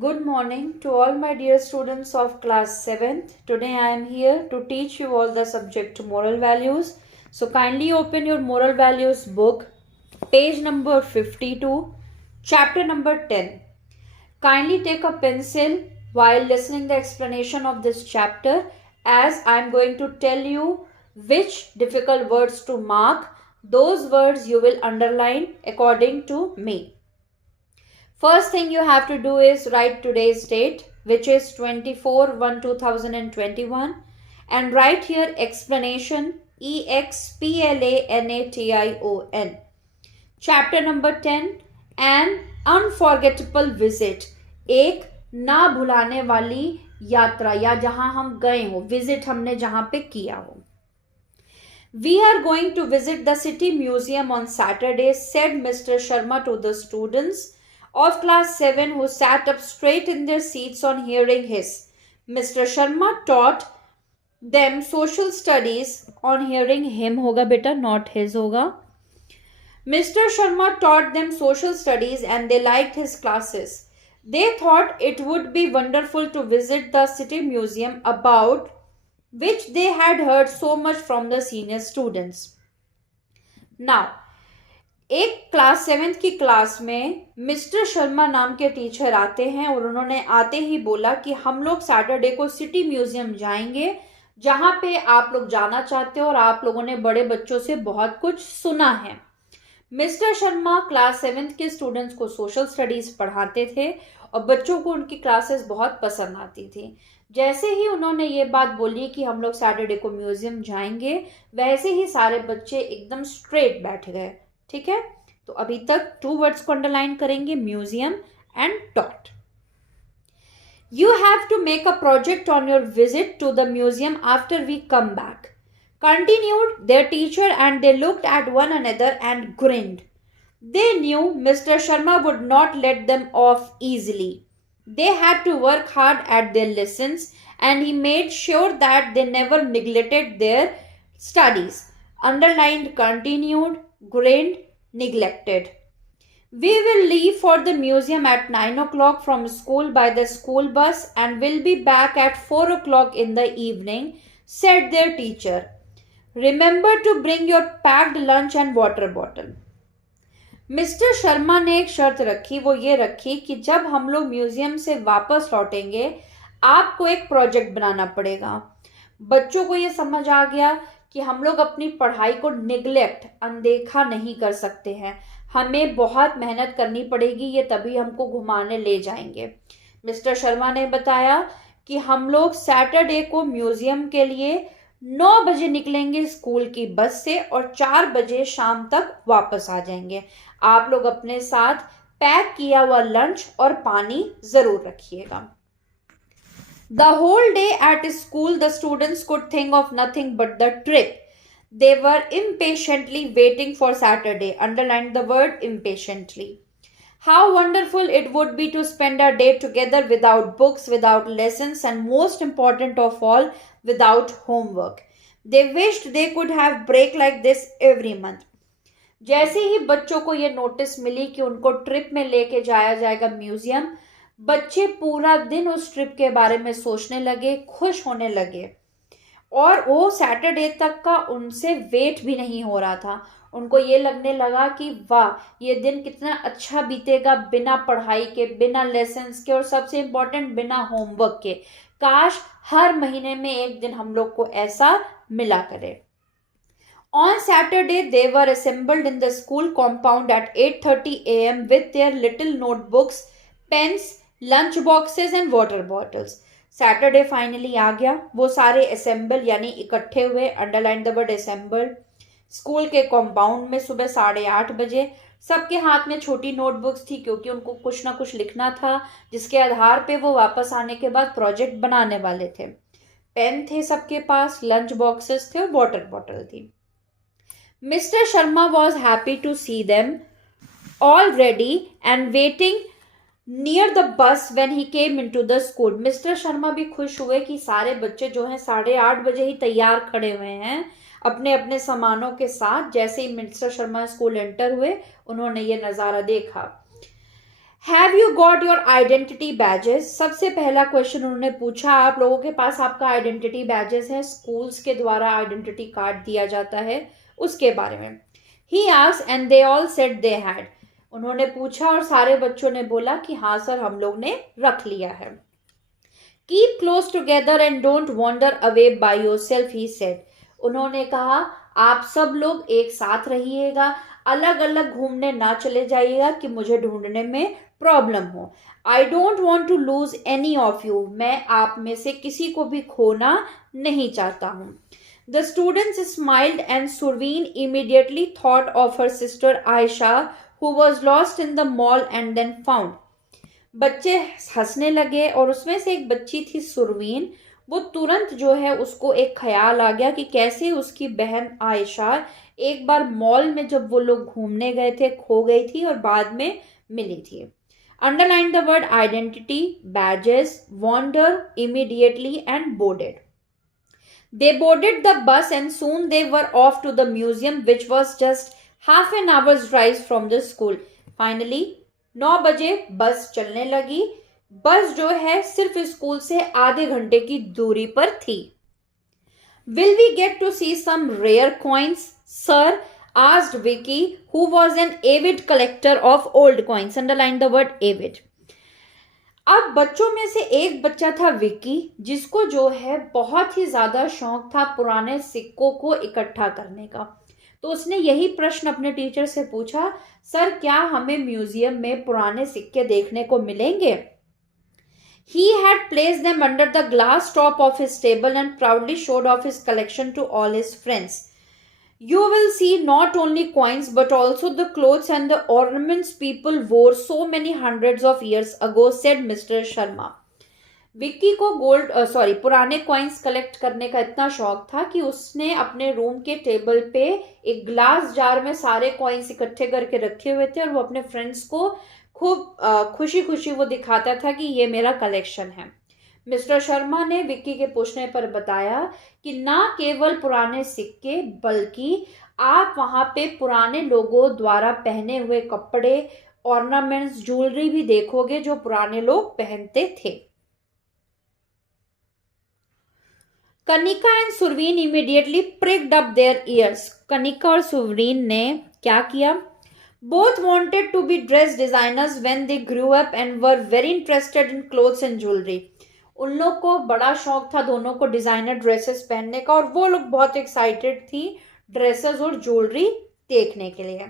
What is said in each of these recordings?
Good morning to all my dear students of class 7th. Today I am here to teach you all the subject moral values. So kindly open your moral values book, page number 52, chapter number 10. Kindly take a pencil while listening the explanation of this chapter, as I am going to tell you which difficult words to mark. Those words you will underline according to me. First thing you have to do is write today's date, which is 24/1/2021, and write here explanation EXPLANATION. Chapter number 10, an unforgettable visit, एक ना भुलाने वाली यात्रा या जहां हम गए हो, visit हमने जहां पे किया हो. We are going to visit the city museum on Saturday, said Mr. Sharma to the students of class 7 who sat up straight in their seats on hearing his. Mr. Sharma taught them social studies. On hearing him होगा बेटा, not his होगा. Mr. Sharma taught them social studies and they liked his classes. They thought it would be wonderful to visit the city museum, about which they had heard so much from the senior students. Now, एक class 7th की class में mister Sharma नाम के teacher आते हैं और उन्होंने आते ही बोला कि हम लोग सैटरडे को सिटी म्यूजियम जाएंगे, जहां पे आप लोग जाना चाहते हो और आप लोगों ने बड़े बच्चों से बहुत कुछ सुना है. मिस्टर शर्मा क्लास 7th के स्टूडेंट्स को सोशल स्टडीज पढ़ाते थे और बच्चों को उनकी क्लासेस बहुत पसंद आती थी. जैसे ही उन्होंने ये बात बोली कि हम लोग सैटरडे को म्यूजियम जाएंगे, वैसे ही सारे बच्चे एकदम स्ट्रेट बैठ गए. ठीक है, तो अभी तक 2 वर्ड्स को अंडरलाइन करेंगे, museum and taught. You have to make a project on your visit to the museum after we come back, continued their teacher, and they looked at one another and grinned. They knew Mr. Sharma would not let them off easily. They had to work hard at their lessons and he made sure that they never neglected their studies. Underlined, continued, grinned, neglected. We will leave for the museum at 9 o'clock from school by the school bus and will be back at 4 o'clock in the evening, said their teacher. Remember to bring your packed lunch and water bottle. Mister Sharma ने एक शर्त रखी, वो ये रखी कि जब हम लोग म्यूजियम से वापस लौटेंगे आपको एक प्रोजेक्ट बनाना पड़ेगा. बच्चों को ये समझ आ गया कि हम लोग अपनी पढ़ाई को निगलेक्ट, अनदेखा नहीं कर सकते हैं. हमें बहुत मेहनत करनी पड़ेगी, ये तभी हमको घुमाने ले जाएंगे. मिस्टर शर्मा ने बताया कि हम लोग सैटरडे को म्यूजियम के लिए 9 बजे निकलेंगे स्कूल की बस से और 4 बजे शाम तक वापस आ जाएंगे. आप लोग अपने साथ पैक किया हुआ लंच और पानी जरूर रखिएगा. The whole day at school, the students could think of nothing but the trip. They were impatiently waiting for Saturday. Underline the word impatiently. How wonderful it would be to spend a day together without books, without lessons, and most important of all, without homework. They wished they could have break like this every month. जैसे ही बच्चों को ये notice मिली कि उनको trip में लेके जाया जाएगा म्यूजियम, बच्चे पूरा दिन उस ट्रिप के बारे में सोचने लगे, खुश होने लगे और वो सैटरडे तक का उनसे वेट भी नहीं हो रहा था. उनको ये लगने लगा कि वाह, ये दिन कितना अच्छा बीतेगा बिना पढ़ाई के, बिना लेसन्स के और सबसे इम्पोर्टेंट बिना होमवर्क के. काश हर महीने में एक दिन हम लोग को ऐसा मिला करे. On Saturday, they were assembled in the school compound at 8:30 a.m. with their little notebooks, pens, lunch boxes and water bottles. Saturday finally आ गया. वो सारे assemble यानी इकट्ठे हुए. Underline the word assembled. School के कंपाउंड में सुबह 8:30 बजे. सबके हाथ में छोटी नोटबुक्स थी क्योंकि उनको कुछ ना कुछ लिखना था, जिसके आधार पे वो वापस आने के बाद प्रोजेक्ट बनाने वाले थे. पेन थे सबके पास, लंच बॉक्सेस थे और वाटर बॉटल थी. Mr. Sharma was happy to see them all ready and waiting near the bus when he came into the school. Mr. Sharma भी खुश हुए कि सारे बच्चे जो हैं 8:30 बजे ही तैयार खड़े हुए हैं अपने अपने सामानों के साथ. जैसे ही मिस्टर शर्मा स्कूल एंटर हुए, उन्होंने ये नज़ारा देखा. Have you got your identity badges? सबसे पहला क्वेश्चन उन्होंने पूछा, आप लोगों के पास आपका आइडेंटिटी बैजेस है? स्कूल्स के द्वारा आइडेंटिटी कार्ड दिया जाता है, उसके बारे में. He asked and they all said they had. उन्होंने पूछा और सारे बच्चों ने बोला कि हाँ सर, हम लोग ने रख लिया है. Keep close together and don't wander away by yourself, he said. उन्होंने कहा आप सब लोग एक साथ रहिएगा, अलग अलग घूमने ना चले जाइएगा कि मुझे ढूंढने में प्रॉब्लम हो. I don't want to lose any of you. मैं आप में से किसी को भी खोना नहीं चाहता हूं. The students smiled and Surveen immediately thought of her sister Aisha who was lost in the mall and then found. बच्चे हंसने लगे और उसमें से एक बच्ची थी सुरवीन. वो तुरंत जो है उसको एक ख्याल आ गया कि कैसे उसकी बहन आयशा एक बार मॉल में जब वो लोग घूमने गए थे खो गई थी और बाद में मिली थी. Underline the word identity, badges, wander, immediately and boarded. They boarded the bus and soon they were off to the museum which was just half an hour's drive from the school. Finally 9 बजे बस चलने लगी. बस जो है सिर्फ school से आधे घंटे की दूरी पर थी. Will we get to see some rare coins, sir? asked Vicky, who was an avid collector of old coins. Underline the word avid. अब बच्चों में से एक बच्चा था विक्की, जिसको जो है बहुत ही ज्यादा शौक था पुराने सिक्कों को इकट्ठा करने का. तो उसने यही प्रश्न अपने टीचर से पूछा, सर क्या हमें म्यूजियम में पुराने सिक्के देखने को मिलेंगे? He had placed them under the glass top of his table and proudly showed off his collection to all his friends. You will see not only coins but also the clothes and the ornaments people wore so many hundreds of years ago, said Mr. Sharma. Vicky को पुराने coins collect करने का इतना शौक था कि उसने अपने रूम के टेबल पे एक ग्लास जार में सारे कॉइन्स इकट्ठे करके रखे हुए थे और वो अपने फ्रेंड्स को खूब खुशी खुशी वो दिखाता था कि ये मेरा कलेक्शन है. मिस्टर शर्मा ने विक्की के पूछने पर बताया कि ना केवल पुराने सिक्के बल्कि आप वहां पे पुराने लोगों द्वारा पहने हुए कपड़े, ऑर्नामेंट्स, ज्वेलरी भी देखोगे जो पुराने लोग पहनते थे. Kanika and Surveen immediately pricked up their ears. Kanika और सुरवीन ने क्या किया? Both wanted to be dress designers when they grew up and were very interested in clothes and jewelry. उन लोग को बड़ा शौक था दोनों को डिजाइनर ड्रेसेस पहनने का और वो लोग बहुत एक्साइटेड थी ड्रेसेस और ज्वेलरी देखने के लिए.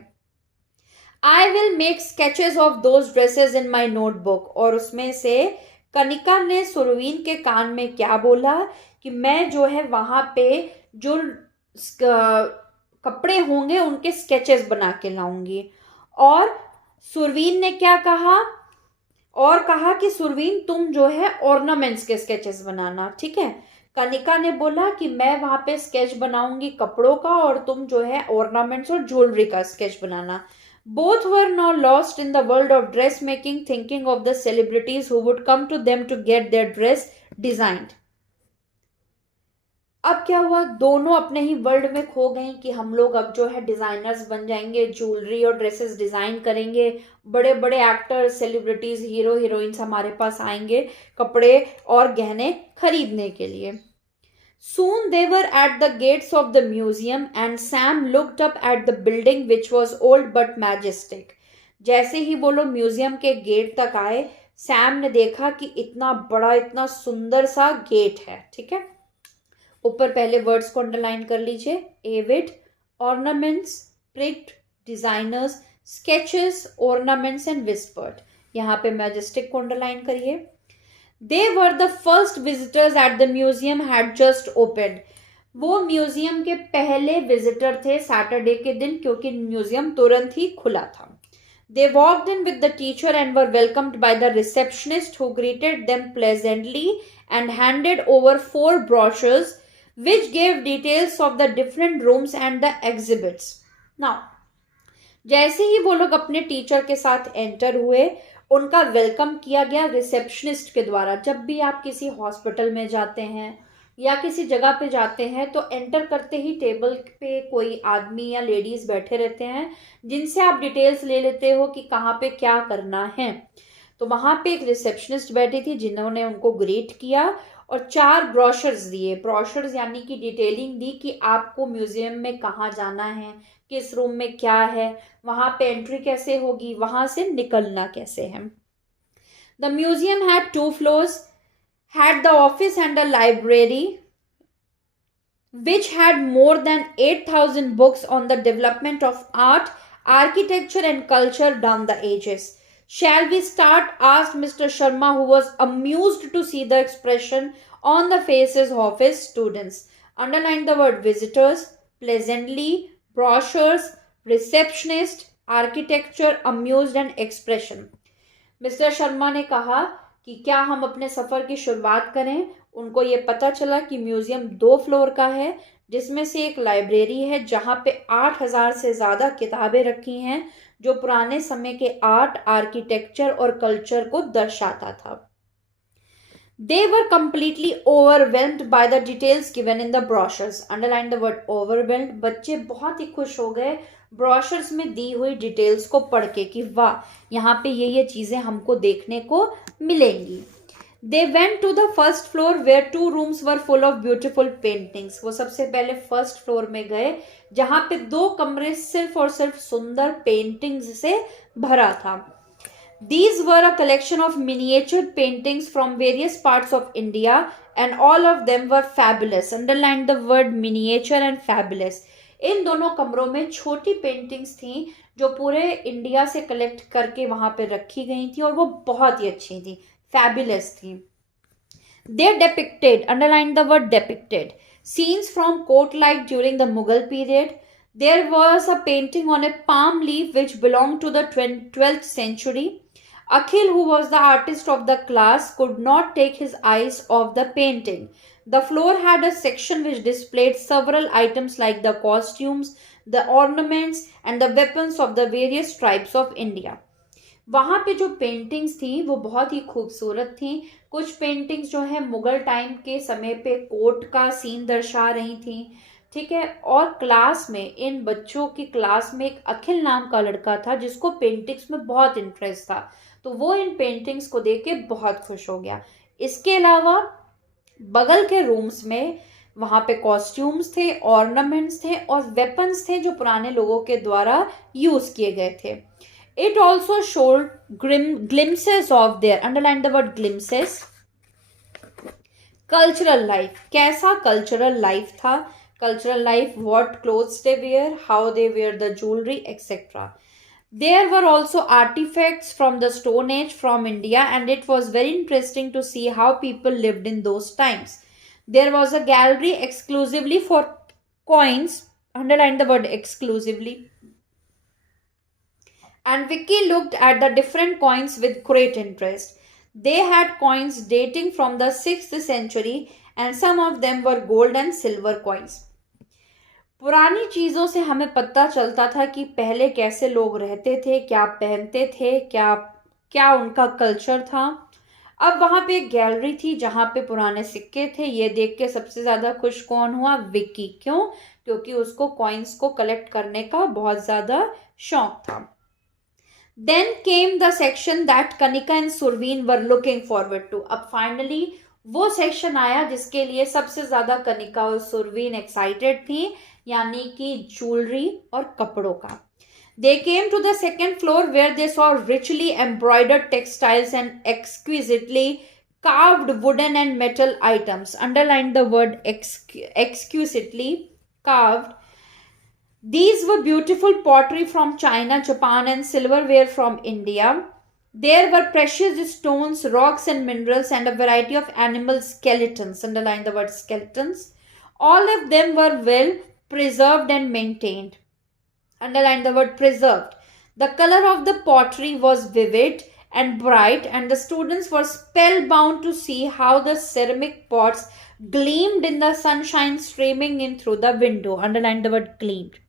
I will make sketches of those dresses in my notebook. और उसमें से कनिका ने सुरवीन के कान में क्या बोला कि मैं जो है वहां पे जो कपड़े होंगे उनके स्केचेस बना के लाऊंगी. और सुरवीन ने क्या कहा? और कहा कि सुरवीन तुम जो है ऑर्नामेंट्स के स्केचेस बनाना. ठीक है. कनिका ने बोला कि मैं वहां पे स्केच बनाऊंगी कपड़ों का और तुम जो है ऑर्नामेंट्स और ज्वेलरी का स्केच बनाना. Both were now lost in the world of dress making, thinking of the celebrities who would come to them to get their dress designed. अब क्या हुआ? दोनों अपने ही वर्ल्ड में खो गई कि हम लोग अब जो है डिजाइनर्स बन जाएंगे, ज्वेलरी और ड्रेसेस डिजाइन करेंगे, बड़े बड़े एक्टर्स, सेलिब्रिटीज, हीरो हीरोइंस हमारे पास आएंगे कपड़े और गहने खरीदने के लिए. Soon they were at the gates of the museum and Sam looked up at the building which was old but majestic. जैसे ही वो लोग म्यूजियम के गेट तक आए, सैम ने देखा कि इतना बड़ा, इतना सुंदर सा गेट है. ठीक है. ऊपर पहले वर्ड्स को अंडरलाइन कर लीजिए. Avid, ornaments, pricked, designers, sketches, ornaments and whispered. यहाँ पे मैजेस्टिक को अंडरलाइन करिए. They were the first visitors at the museum had just opened. वो म्यूजियम के पहले विजिटर थे सैटरडे के दिन, क्योंकि म्यूजियम तुरंत ही खुला था. They walked in with the teacher and were welcomed by the receptionist who greeted them pleasantly and handed over 4 brochures which gave details of the different rooms and the exhibits. Now, जैसे ही वो लोग अपने teacher के साथ enter हुए, उनका welcome किया गया रिसेप्शनिस्ट के द्वारा. जब भी आप किसी हॉस्पिटल में जाते हैं, या किसी जगह पे जाते हैं तो एंटर करते ही टेबल पे कोई आदमी या लेडीज बैठे रहते हैं जिनसे आप डिटेल्स ले लेते हो कि कहाँ पे क्या करना है। तो वहां पे एक रिसेप्शनिस्ट बैठी थी जिन्होंने उनको ग्रीट किया और 4 ब्रोशर्स दिए। ब्रोशर्स यानी कि डिटेलिंग दी कि आपको म्यूजियम में कहाँ जाना है, किस रूम में क्या है, वहां पे एंट्री कैसे होगी, वहां से निकलना कैसे है। The museum had 2 floors, had the office and a library which had more than 8,000 books on the development of art, architecture, and culture down the ages. Shall we start? Asked Mr. Sharma, who was amused to see the expression on the faces of his students. Underline the word visitors, pleasantly, brochures, receptionist, architecture, amused, and expression. Mister Sharma ने कहा कि क्या हम अपने सफ़र की शुरुआत करें। उनको ये पता चला कि म्यूज़ियम 2 फ्लोर का है, जिसमें से एक लाइब्रेरी है जहाँ पे 8,000 से ज़्यादा किताबें रखी हैं जो पुराने समय के आर्ट, आर्किटेक्चर और कल्चर को दर्शाता था। They were completely overwhelmed by the details given in the brochures. Underline the word overwhelmed. बच्चे बहुत ही खुश हो गए ब्रोशर्स में दी हुई डिटेल्स को पढ़ के कि वाह, यहाँ पे ये चीज़ें हमको देखने को मिलेंगी। They went to the first floor where 2 rooms were full of beautiful paintings. वो सबसे पहले फर्स्ट फ्लोर में गए जहाँ पे 2 कमरे सिर्फ और सिर्फ सुंदर पेंटिंग्स से भरा था। These were a collection of miniature paintings from various parts of India and all of them were fabulous. Underline the word miniature and fabulous. इन दोनों कमरों में छोटी पेंटिंग्स थी जो पूरे इंडिया से कलेक्ट करके वहां पे रखी गई थी और वो बहुत ही अच्छी थी, fabulous थी। They depicted, underline the word depicted, scenes from court life during the Mughal period. There was a painting on a palm leaf which belonged to the 12th century. Akhil, who was the artist of the class, could not take his eyes off the painting. The floor had a section which displayed several items like the costumes, the ornaments, and the weapons of the various tribes of India. वहाँ पे जो paintings थी वो बहुत ही खूबसूरत थी। कुछ paintings जो है मुगल टाइम के समय पे कोर्ट का सीन दर्शा रही थी, ठीक है। और क्लास में, इन बच्चों की क्लास में एक अखिल नाम का लड़का था जिसको पेंटिंग्स में बहुत इंटरेस्ट था, तो वो इन पेंटिंग्स को देख के बहुत खुश हो गया। इसके अलावा बगल के रूम्स में वहाँ पे कॉस्ट्यूम्स थे, ऑर्नामेंट्स थे और वेपन्स थे जो पुराने लोगों के द्वारा यूज किए गए थे। It also showed glimpses of their, underline the word glimpses, cultural life. कैसा cultural life था? Cultural life, what clothes they wear, how they wear the jewelry, etc. There were also artifacts from the Stone Age from India, and it was very interesting to see how people lived in those times. There was a gallery exclusively for coins, underline the word exclusively. And Vicky looked at the different coins with great interest. They had coins dating from the 6th century and some of them were gold and silver coins. पुरानी चीज़ों से हमें पता चलता था कि पहले कैसे लोग रहते थे, क्या पहनते थे, क्या क्या उनका कल्चर था। अब वहाँ पे एक गैलरी थी जहाँ पे पुराने सिक्के थे। ये देख के सबसे ज़्यादा खुश कौन हुआ? विक्की। क्यों? क्योंकि उसको कॉइन्स को कलेक्ट करने का बहुत ज़्यादा शौक था। Then came the section that Kanika and Surveen were looking forward to. अब फाइनली वो सेक्शन आया जिसके लिए सबसे ज़्यादा कनिका और सुरवीन एक्साइटेड थी, यानी कि ज्वेलरी और कपड़ों का। They came to the second floor where they saw richly embroidered textiles and exquisitely carved wooden and metal items. Underline the word exquisitely carved. These were beautiful pottery from China, Japan, and silverware from India. There were precious stones, rocks, and minerals, and a variety of animal skeletons. Underline the word skeletons. All of them were well preserved and maintained. Underline the word preserved. The color of the pottery was vivid and bright, and the students were spellbound to see how the ceramic pots gleamed in the sunshine streaming in through the window. Underline the word gleamed.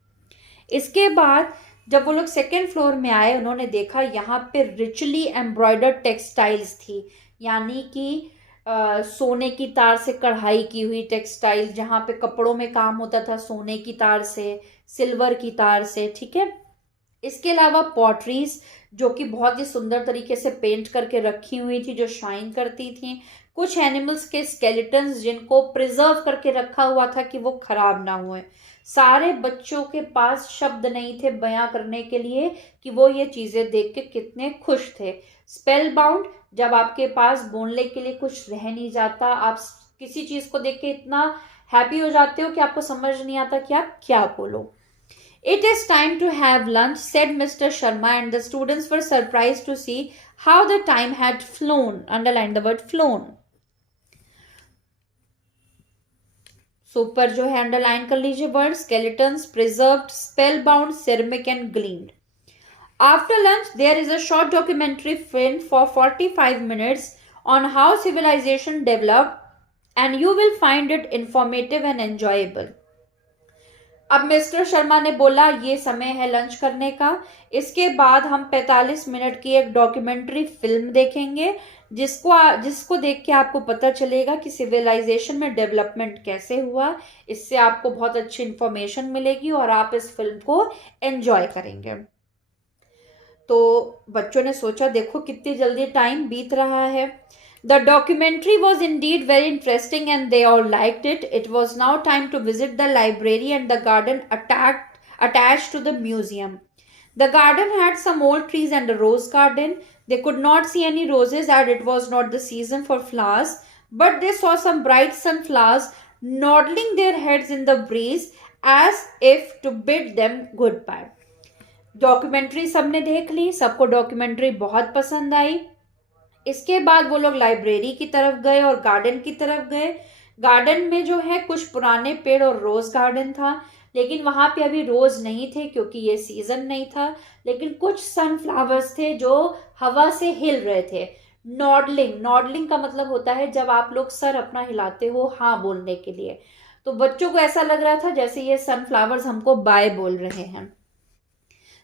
इसके बाद जब वो लोग second floor में आए, उन्होंने देखा यहाँ पे रिचली एम्ब्रॉयडर्ड टेक्सटाइल्स थी, यानी कि सोने की तार से कढ़ाई की हुई टेक्सटाइल, जहाँ पे कपड़ों में काम होता था सोने की तार से, सिल्वर की तार से, ठीक है। इसके अलावा पॉटरीज जो कि बहुत ही सुंदर तरीके से पेंट करके रखी हुई थी, जो शाइन करती थी। कुछ एनिमल्स के स्केलेटन्स जिनको प्रिजर्व करके रखा हुआ था कि वो खराब ना हुए। सारे बच्चों के पास शब्द नहीं थे बयां करने के लिए कि वो ये चीजें देख के कितने खुश थे। स्पेल बाउंड, जब आपके पास बोलने के लिए कुछ रह नहीं जाता, आप किसी चीज को देख के इतना हैप्पी हो जाते हो कि आपको समझ नहीं आता कि आप क्या बोलो। It is time to have lunch, said Mr. Sharma, and the students were surprised to see how the time had flown. Underline the word flown. So, ऊपर जो है अंडरलाइन कर लीजिए word, skeletons, preserved, spellbound, ceramic and gleamed. After lunch, there is a short documentary film for 45 minutes on how civilization developed, and you will find it informative and enjoyable. अब mister Sharma ने बोला ये समय है lunch करने का। इसके बाद हम 45 मिनट की एक डॉक्यूमेंट्री फिल्म देखेंगे जिसको देख के आपको पता चलेगा कि सिविलाइजेशन में डेवलपमेंट कैसे हुआ। इससे आपको बहुत अच्छी इंफॉर्मेशन मिलेगी और आप इस फिल्म को एंजॉय करेंगे। तो बच्चों ने सोचा देखो कितनी जल्दी टाइम बीत रहा है। The documentary was indeed very interesting and they all liked it. It was now time to visit the library and the garden attached to the museum. The garden had some old trees and a rose garden. They could not see any roses as it was not the season for flowers, but they saw some bright sunflowers nodding their heads in the breeze as if to bid them goodbye. Documentary सबने देख ली, सबको documentary बहुत पसंद आई। इसके बाद वो लोग library की तरफ गए और गार्डन की तरफ गए। गार्डन में जो है कुछ पुराने पेड़ और रोज गार्डन था, लेकिन वहां पे अभी रोज नहीं थे क्योंकि ये सीजन नहीं था। लेकिन कुछ सनफ्लावर्स थे जो हवा से हिल रहे थे। नॉडलिंग का मतलब होता है जब आप लोग सर अपना हिलाते हो हाँ बोलने के लिए। तो बच्चों को ऐसा लग रहा था जैसे ये सनफ्लावर्स हमको बाय बोल रहे हैं।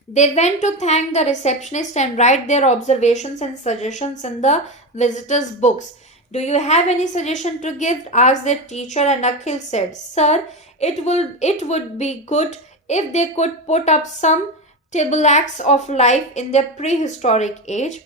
They went to thank the receptionist and write their observations and suggestions in the visitors' books. Do you have any suggestion to give? Asked their teacher, and Akhil said, Sir, it would be good if they could put up some tablets of life in their prehistoric age.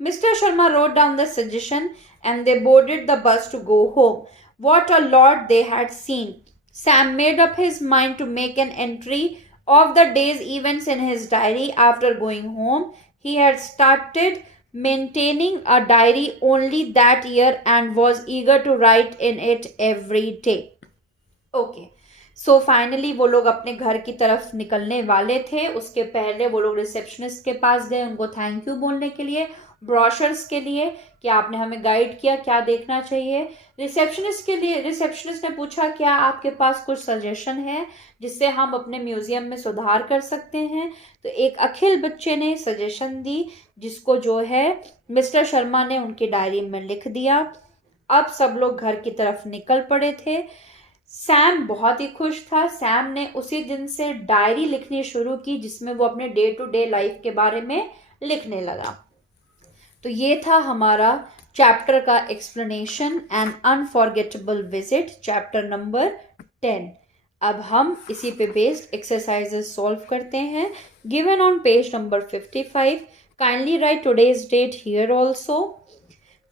Mr. Sharma wrote down the suggestion and they boarded the bus to go home. What a lot they had seen. Sam made up his mind to make an entry of the day's events in his diary. After going home, he had started maintaining a diary only that year and was eager to write in it every day. Okay. So finally वो लोग अपने घर की तरफ निकलने वाले थे। उसके पहले वो लोग रिसेप्शनिस्ट के पास गए उनको थैंक यू बोलने के लिए, ब्रोशर्स के लिए कि आपने हमें गाइड किया क्या देखना चाहिए। रिसेप्शनिस्ट ने पूछा क्या आपके पास कुछ सजेशन है जिससे हम अपने म्यूजियम में सुधार कर सकते हैं। तो एक अखिल बच्चे ने सजेशन दी जिसको जो है मिस्टर शर्मा ने उनकी डायरी में लिख दिया। अब सब लोग घर की तरफ निकल पड़े थे। सैम बहुत ही खुश था। सैम ने उसी दिन से डायरी लिखनी शुरू की जिसमें वो अपने डे टू डे लाइफ के बारे में लिखने लगा। तो ये था हमारा चैप्टर का explanation and unforgettable visit, chapter number 10। अब हम इसी पे बेस्ड एक्सरसाइजेस सॉल्व करते हैं। Given on page number 55, kindly write today's date here also.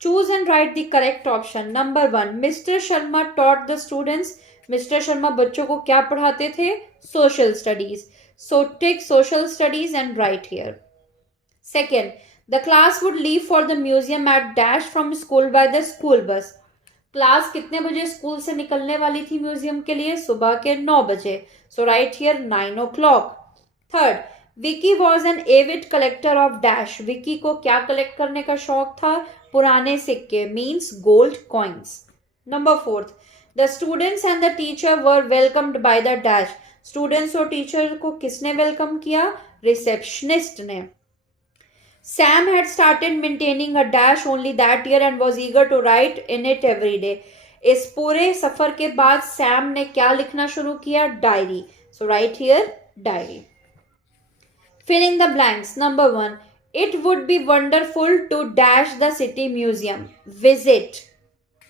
Choose and write the correct option. Number 1, mister Sharma taught the students. Mister Sharma बच्चों को क्या पढ़ाते थे? Social studies. So take social studies and write here. Second, the class would leave for the museum at dash from school by the school bus. Class कितने बजे school से निकलने वाली थी म्यूजियम के लिए? सुबह के 9 बजे। So right here 9 o'clock। Third, Vicky was an avid collector of dash. Vicky को क्या कलेक्ट करने का शौक था? पुराने सिक्के, means gold coins. Number 4, the students and the teacher were welcomed by the dash. Students और टीचर को किसने वेलकम किया? रिसेप्शनिस्ट ने। Sam had started maintaining a dash only that year and was eager to write in it every day. इस पूरे सफर के बाद Sam ने क्या लिखना शुरू किया? Diary. So right here diary. Fill in the blanks. Number 1, it would be wonderful to dash the city museum. Visit.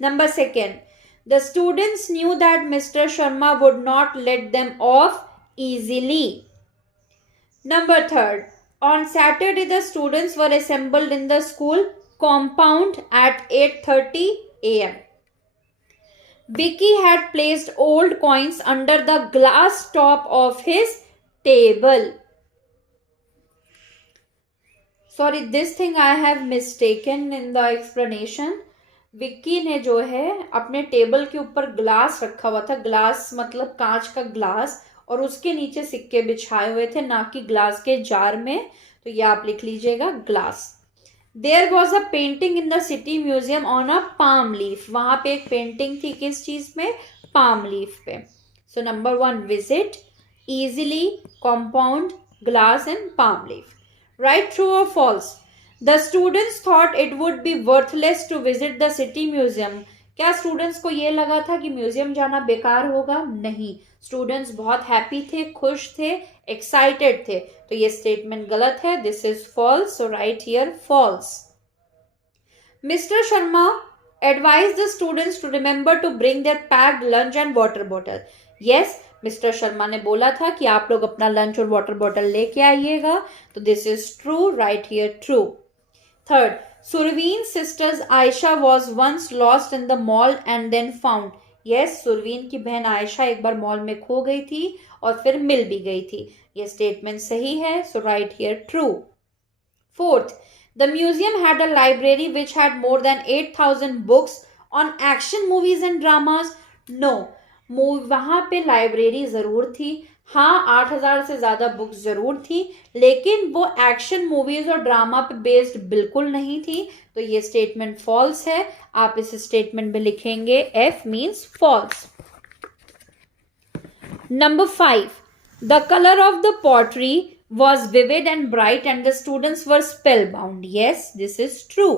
Number 2, the students knew that Mr. Sharma would not let them off easily. Number 3, on Saturday the students were assembled in the school compound at 8:30 a.m. Vicky had placed old coins under the glass top of his table. Sorry, this thing I have mistaken in the explanation. Vicky ने जो है अपने table के ऊपर glass रखा हुआ था, glass मतलब कांच का ग्लास, और उसके नीचे सिक्के बिछाए हुए थे, ना कि ग्लास के जार में. तो ये आप लिख लीजिएगा glass. There was a painting in the city museum on a palm leaf. वहां पे एक पेंटिंग थी, किस चीज में? पाम लीफ पे. So number 1 visit, easily, compound, glass and palm leaf. Right, true or false? The students thought it would be worthless to visit the city museum. क्या students को ये लगा था कि म्यूजियम जाना बेकार होगा? नहीं, स्टूडेंट्स बहुत हैप्पी थे, खुश थे, एक्साइटेड थे. तो ये स्टेटमेंट गलत है. This is false. So right here false. Mr. Sharma advised the students to remember to bring their packed lunch and water bottle. Yes, mister Sharma ने बोला था कि आप लोग अपना लंच और वाटर बॉटल लेके आइएगा. तो this is true. Write here true. Third, Surveen sisters Ayesha was once lost in the mall and then found. Yes, Surveen की बहन आयशा एक बार मॉल में खो गई थी और फिर मिल भी गई थी. ये स्टेटमेंट सही है. So right here true. Fourth, the museum had a library which had more than 8,000 books on action movies and dramas. No, वहां पे लाइब्रेरी जरूर थी. हाँ, 8,000 से ज्यादा बुक्स जरूर थी, लेकिन वो एक्शन मूवीज और ड्रामा पे बेस्ड बिल्कुल नहीं थी. तो ये स्टेटमेंट फॉल्स है. आप इस स्टेटमेंट में लिखेंगे F means false. Number 5, the colour of the pottery was vivid and bright and the students were spellbound. Yes, this is true.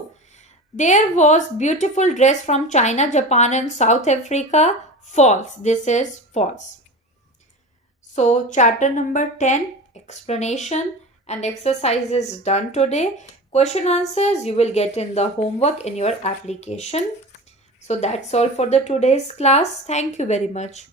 There was beautiful dress from China, Japan and South Africa. False. This is false. So chapter number 10, explanation and exercise is done today. Question answers you will get in the homework in your application. So that's all for the today's class. Thank you very much.